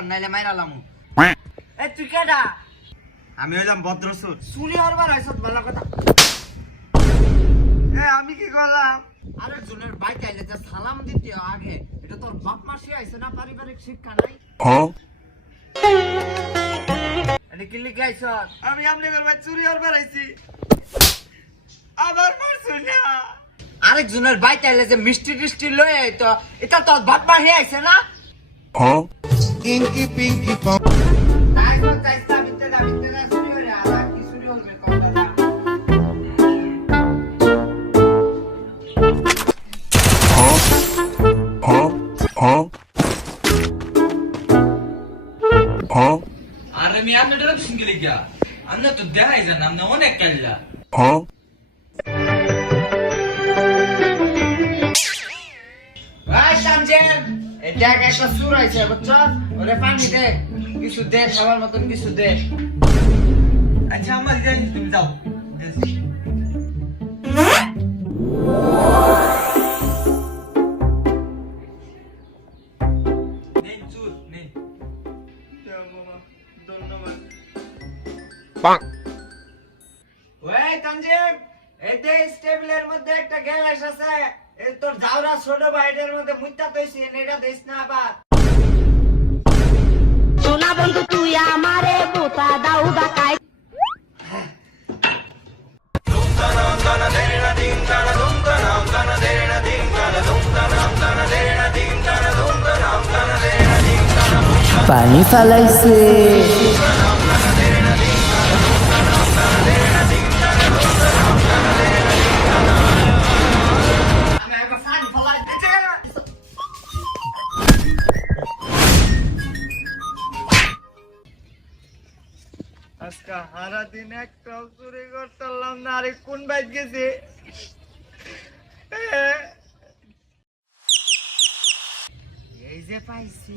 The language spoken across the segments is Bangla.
কর নাইলে মাইরালামু। এ তুই কেডা? আমি হইলাম ভদ্রসুর। চুরি হরবার হইছত ভালো কথা। আমি কি করলাম? আরেকজনের বাইক আইলে যা সালাম দিতে আগে, এটা তোর বাপ মা শিখাইছে না? পারিবারিক শিক্ষা নাই? এটা কি লিখে আইছ? আমি আপনাদের ভাই চুরি হরবার আইছি। আবার মারছো না। আরেকজনের বাইক আইলে যে মিষ্টি টিষ্টি লয়ে আইতো, এটা তোর বাপ মা শিখাইছে না? Inky Pinky Pong. তাই তো চাইছা ভিতরে চুরি হইরে আর কি চুরি হইবে কোন দাদা? আরে আমি আপনাদের সঙ্গে লিখা আমরা তো দেখাই যান আমরা অনেক কাল্লা ভাই সামজেন, এটা একটা চুর আইছে বুঝছো? ওরে পানি দে, কিছু দে, খাবার মতন কিছু দে। আচ্ছা আমার যাই তুমি যাও নেন চুর নেন ধন্যবাদ। ওই তানজিম, এই যে স্টেবলের মধ্যে একটা গ্যাস আছে, এই তোর জাউরা ছোট ভাইদের মধ্যে মুইতা তৈছি, এটা দিস না আবার। সোনা বন্ধু তুই আমারে বোতা দাও বাকাই পানি ফালাইছে আমি একবার পানি ফলাই দিতে। আজকে সারা দিন একটাও চুরি করতাম না। আরে কোন বাইক গেছে? এই যে পাইছি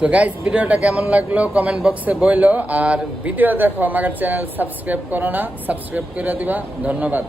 তো গাইস ভিডিওটা কেমন লাগলো কমেন্ট বক্সে বইলো আর ভিডিও দেখো আমার চ্যানেল সাবস্ক্রাইব করো না সাবস্ক্রাইব করে দিবা ধন্যবাদ।